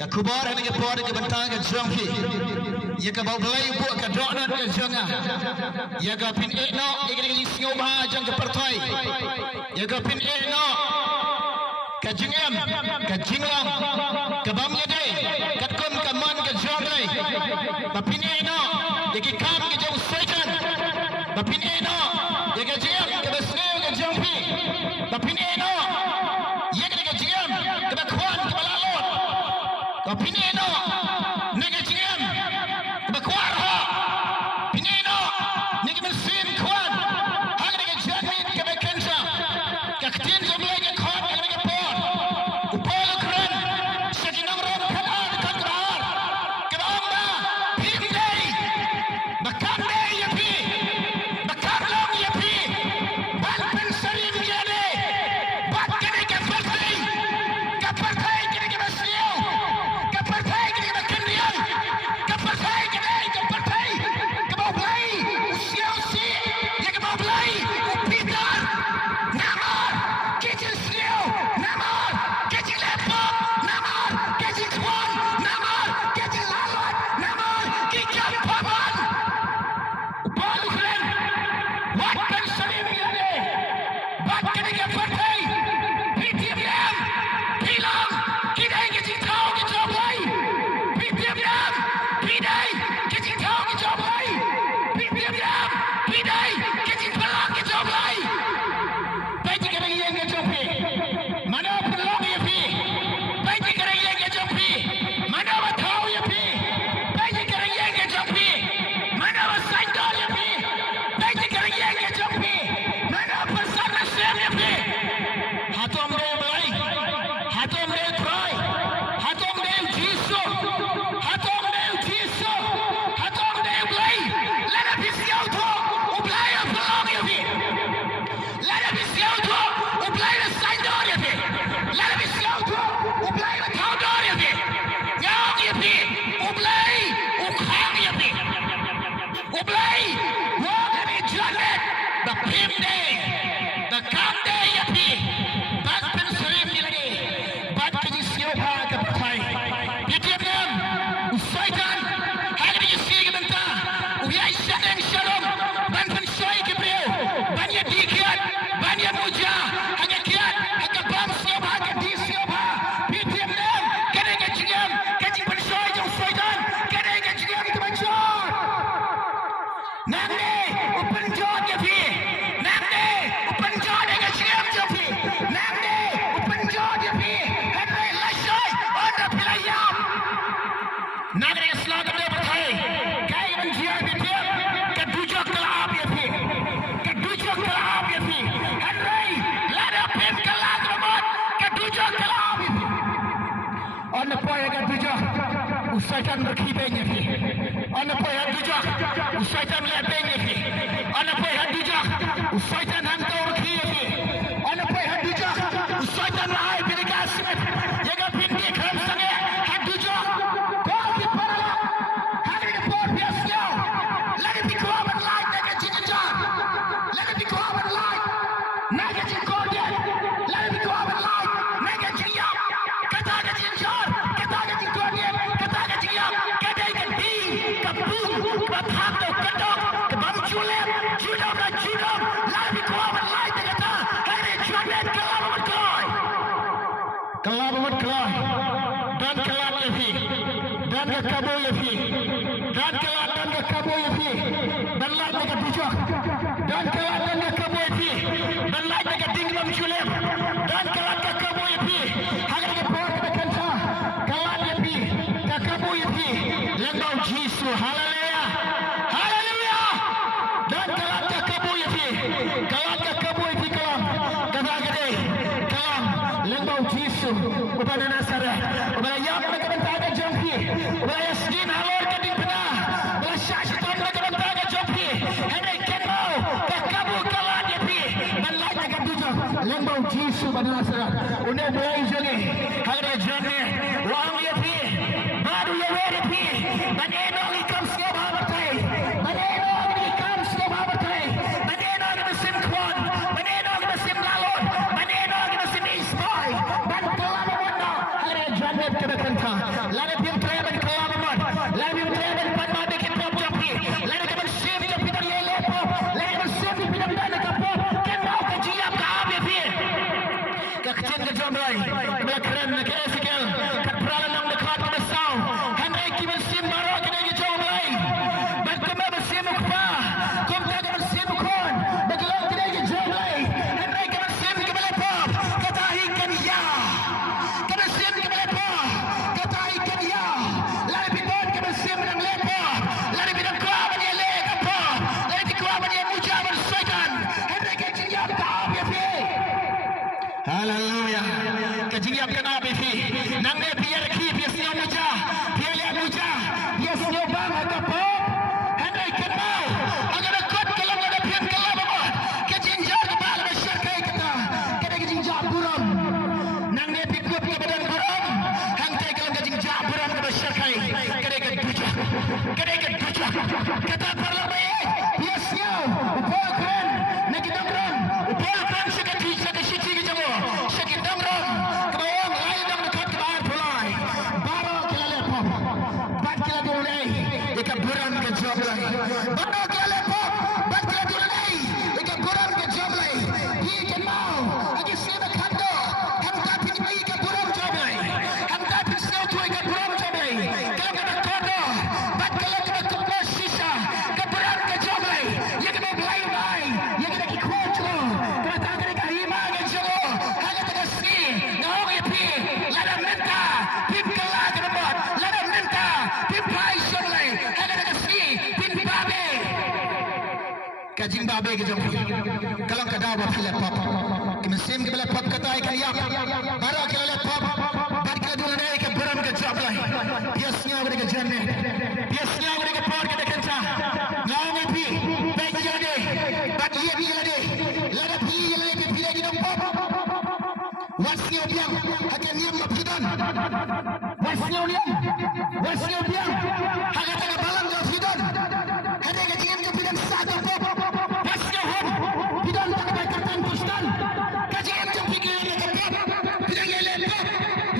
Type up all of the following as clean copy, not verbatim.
ka kubar ni ke por ke bentang ke jong pi ya ka bau belai bu ka dok na ke jong ya ka pin e no ya ke ni sio ba jong ke pertai ya ka pin e no ka jingam ka jinglam ka bam ya dei ka kom ka man ka jong dei ba pin e no ya ke kam ke jong setan ba pin e no ya ke jingam ke besneu ke jong pi ba pin e no ya ke jingam ke ba kwan ke ba lalot ka pin e no nega jingam ke ba kwar ha pin e no nega mesin kwan ha nega jadmin ke ba kensa ka ktin zo blai ke kwan ke nega por upol kran sekinang rom kan ad kan rar ke ba amba pin dei bakam dei ya pi bakam long ya pi bal pen sarim ya dei bat ke nega pertai ke nega basio ke pertai ke nega kendian ke pertai ke bau blai usia si ya ke bau blai upitar namar ke sio namar ke lepop namar ke kwan namar ke lalot namar ke kampaban upal kren wat pen sarim ya dei bat ke nega pertai pitiam yam pilang kidai ke tau ke joblai pitiam yam pidai ke tau ke joblai pitiam yam pidai ke palang ke joblai pai ke yang ke jopi mana pelong ya pi pai ke yang ke jopi mana thau ya pi pai ke yang ke jopi mana saindol ya pi pai ke yang ke jopi mana pesan nasib ya pi hatom de belai hatom de try hatom de jisu hatom de jisu hatom de belai lada bisiau tu ublai pelong ya pi lada bisiau tu ublai saindol ya pi lada bisiau tu ublai thau dor ya pi ngau ya pi ublai ukhang ya pi ublai wo ni janet the pim day the kam day ya pi bat pen serim ni lagi bat ke sio ba ke pertai pitiam nam usaitan hari ni si ke benta uyai sadang shalom ban pen soi ke brio ban ya dikiat ban ya muja hanya kiat hanya bam sio ba ke di sio ba pitiam nam kene ke jingam ke jing pen soi jong usaitan kene ke jingam ke bajor nam ne upen jod ya pi nam ne upen jod ke jingam jo pi nam ne upen jod ya pi henry lasoi on pilayam nagre slogan de berthai kai banjia pitiam ke dujok kelab ya pi ke dujok kelab ya pi henry lada pim kelab robot ke dujok kelab ya pi on poy ke dujok usaitan berkhibeng ya pi on poy dujok usaitan lebeng ya pi on poy dujok usaitan hanto berkhi ya pi on poy dujok usaitan lahai birikasim ya ga pindi kham sange dujok ko pi parala hari ke por biasnya lagi di kuaban lain naga jinjan lagi di kuaban lain naga jinkodan lagi di kuaban lain naga jinyam kata naga jinjan kata naga jinkodan kata naga jinyam kata naga di kapung kaphat to katok kabam julem judam lagi di kuaban lain kata hari jualan kelabat koi dan kelab ya fi dan ke kabo ya fi dan kelab dan ke kabo ya fi dan lain ke dujok dan kelab dan ke kabo ya fi dan lain ke dinglam julem dan kelab ke kabo ya fi hagar ke por ke kansa kelab ya fi ke kabo ya fi lembau jisu haleluya haleluya dan kelab ke kabo ya fi kelab ke kabo ya fi kalam kata gede kalam lembau jisu kepada Nazaret kepada yang mereka bentang jompi kepada Yasmin halor ke ding penah kepada syaitan mereka bentang jompi hendak kenau ke kabu kalan dia pi dan lain mereka tujuh lembau jisu pada Nazaret udah boleh jadi hari jadi wang dia pi baru dia dia pi dan enol ikam siap bertai dan enol ikam siap bertai dan enol mesin kwan dan enol mesin lalon dan enol mesin ispai dan kelab mana hari jadi ke kanta Lada pim traben kelaban. Lada pim traben panma bikin pop jampi. Lada kaman sim jampi dari lepo. Lada kaman sim jampi dari dana pop. Kan mau kejiap ke abi fi. Kakcen ke jambai. Belakran ke Ezekiel. Kat peralan nang dekat ke Sau. Henry kiman sim baro ke dari jambai. Bakuma sim ukpa. Kom ta kaman sim ukon. Baklau ke dari jambai. Henry kaman sim ke lepo. Katahi kan ya. Kaman sim ke lepo. Katahi kan ya. Lada pibon kaman sim nang lepo. Lada pidang kuah bani lek apa. Lada dikuah bani muja bersetan. Henry kejiap ke abi fi. Haleluya. Kejiap ke abi fi. Nang ne biar ki biar sio muja. Biar lihat muja. Biar sio bang apa. Henry kan mau. Agar kot kalau ada pian kalau apa. Kejinjak ke bal masyarakat kita. Kada kejinjak buram. Nang ne pikut ke badan buram. Hang tai kalau kejinjak buram ke masyarakat. Kada kejinjak. Kada kejinjak. Kata parla baik. Biar sio. Upah keren. Nak kita beram. Upah keren sekat hijau ke sisi ke jauh. Sekat damram. Kebayang lain dang dekat ke bahar pulai. Baru kita lepop. Bat kita dulai. Ikat buram ke joblai. Baru kita lepop. Bat kita dulai. Ikat buram ke joblai. Ikan mau. Ikat siapa kando. Ham tapi ni ikat buram joblai. Ham tapi sio tu ikat buram joblai. Kalau kita kodo. Bat kalau kita kodo sisa. Ke buram ke joblai. Yang kita belai belai. Yang kita kikuat tu. Kita tak ada kahima ke jogo. Hanya kita si. Ngau ye pi. Lada minta. Pim kelah ke tempat. Lada minta. Pim pai joblai. Hanya kita si. Pim babe. Kajing babe ke jogo. Kalau kada buat laptop. Kemesim ke laptop kata ikan yap. Baru ke laptop. Bat ke dulu naik ke buram ke joblai. Biasanya mereka jane. Biasanya mereka por ke dekanca. Ngau ye pi. Baik jane. Bat ye pi jane. Lada pi jane ke pi lagi nampak. Wasnya biang. Hakan niam mafidan. Wasnya niam. Wasnya biang. Hakan tengah balang ke mafidan. Hadai kajian ke bidang satu pop. Wasnya hop. Bidan tak baik katan pustan. Kajian ke pikir ke pop. Bidang ye lepop.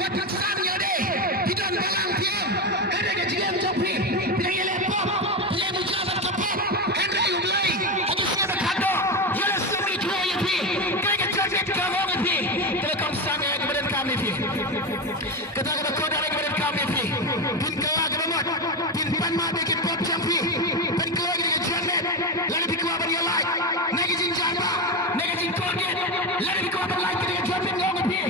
Wat maksanya deh. Bidan balang biang. Hadai kajian ke pi. Bidang ye lepop. Ye mujabat ke pop. Henry ublai. Hadu siapa kado. Yala sumi dua ye pi. Kaya kajian ke kawang pi. Telekom sang yang kemudian kami pi. Kata kata kau dari kemudian kami pi. Pun kelah ke bawah. Pin pan ma bikin pop jampi. Pin kelah ke dengan jamet. Lalu bikuah beri like. Negajin jamba. Negajin target. Lalu bikuah beri like ke dengan jamet ngomong pi.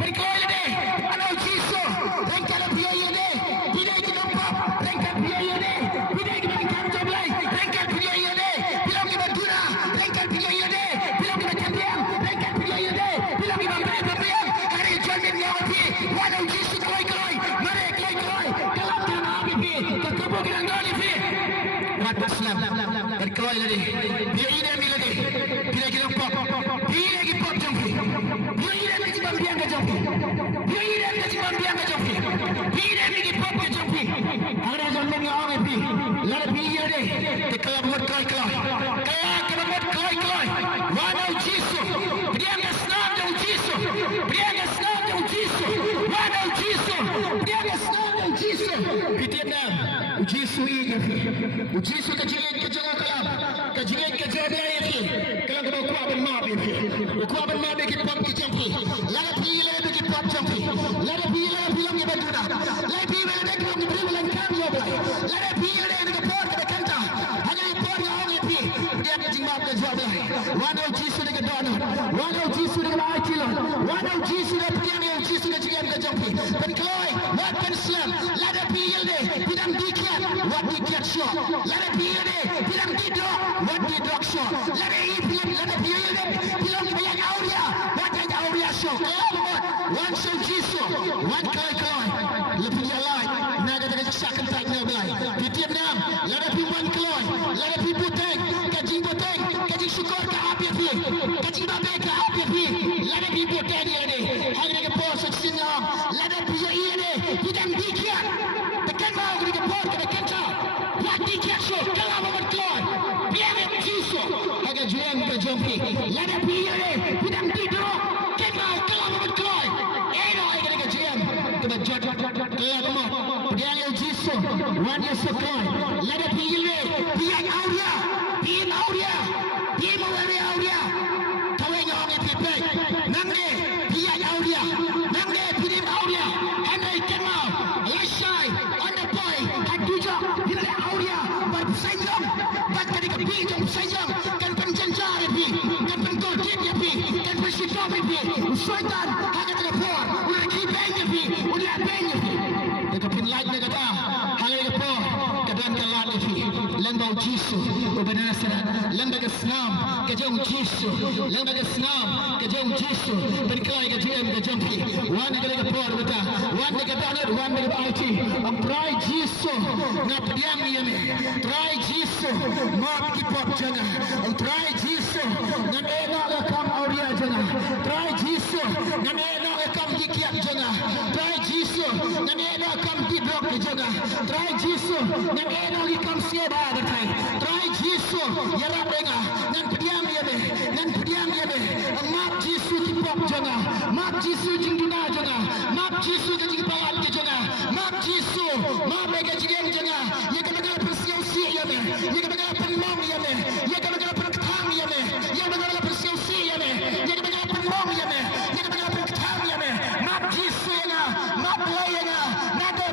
Pin kelah ke deh. Anau jiso. Rengkala biaya deh. Tidak ikut nampak. Rengkal biaya deh. Tidak ikut rengkal jablay. Rengkal biaya deh. Bilang kita dura. Rengkal biaya deh. Bilang kita cambiang. Rengkal biaya deh. Bilang kita cambiang. Hari jamet ngomong pi. Wanau jiso koi. Mereka koi. Kelap dengan abi pi. Terkubur dengan doli pi. Wat Islam. Berkoi lagi. Biaya ini ambil lagi. Bila kita pop. Bila lagi pop jampi. Biaya ini ambil jampiang ke jampi. Biaya ini ambil jampiang ke jampi. Biaya ini ambil pop ke jampi. Ada jampi ngawang pi. Lalu biaya deh. Kelap buat koi. Kelap kena buat koi. Wanau jiso. Dia nggak senang jauh jiso. Dia nggak senang jauh jiso. Wanau jiso. Dia nggak senang jauh jiso. Vietnam. Jiso ini. Jiso kajian ke jangan kelap. Kajian ke jangan biaya pi. Kalau kena kuah bermab pi. Kuah bermab bikin pop ke jampi. Lalu biaya bikin pop jampi. Lalu biaya bilang ni berdua. Lalu biaya bilang ni beri bulan kami oblai. Lalu biaya ni por ke kanta. Hanya por ngawang pi. Dia kajing mab ke joblai. Wanau jiso dengan dono. Wanau jiso dengan aikilon. Wanau jiso dengan piang yang jiso kajian ke jampi. Penkeloi. Wat Islam. Lalu biaya deh. Bidang dikiat. Wat dikiat shot. Lalu biaya deh. Bidang didok. Wat didok shot. Lalu biaya deh. Bilang banyak auria. Wat ada auria shot. Wan show jiso. Wan koi. Lebih jalan. Naga dengan sakan tak nyoblai. Pitiap nam. Lalu piwan keloi. Lalu pibuteng. Kajing boteng. Kajing syukur ke api pi. Kajing babe ke api pi. Lalu pibuteng dia ni. Hari dengan bos sinam. Lalu biaya deh. Bidang dikiat. Tekan mau dengan bos ke kanta. Wat dikiat shot. Kalau mau keloi. Biaya jiso. Agak jual ke jampi. Lalu biaya deh. Bidang didok. Tekan mau kalau mau keloi. Eno agak dengan jam. Kita jat kelak mau. Wan ya sekoi. Lada pilih. Pian Auria. Pian Auria. Pian Mawari Auria. Kawai ngawang epipe. Nangge. Pian Auria. Nangge. Pian Auria. Henry Kemal. Yashai. On the point. Haduja. Pian Auria. Bersayang. Bahkan dia bijak bersayang. Kan penjenjar ya pi. Kan penggolkip ya pi. Kan pensyidom ya pi. Syaitan. Hanya telepon. Udah kibeng ya pi. Udah beng ya pi. Dia kepin like dia kata. Halai lepo. Kadang kalah ya pi. Lembau jisu. Ubenar sana. Lembau Islam. Kejauh jisu. Lembau Islam. Kejauh jisu. Berkelai ke JM ke jampi. Wan negara ke por beta. Wan negara anak. Wan negara IT. Try jisu. Ngap diam ya me. Try jisu. Maaf kipop jangan. Try jisu. Ngan enak lekam Auria jangan. Try jisu. Ngan enak lekam dikiap jangan. Try jisu. Ngan enak lekam diblok jangan. Try jisu. Ngan enak lekam siapa datang. Try jisu. Ya rapenga. Ngan pediam ya me. Ngan pediam ya me. Maaf jisu kipop jangan. Maaf jisu jingduna jangan. Maaf jisu jing palat jangan. Maaf jisu. Maaf mereka jing jangan. Ya kena persiausi ya me. Ya kena penmong ya me. Ya kena perketang ya me. Ya kena persiausi ya me. Ya kena penmong ya me. Ya kena perketang ya me. Maaf jisu ya. Maaf lay ya. Nada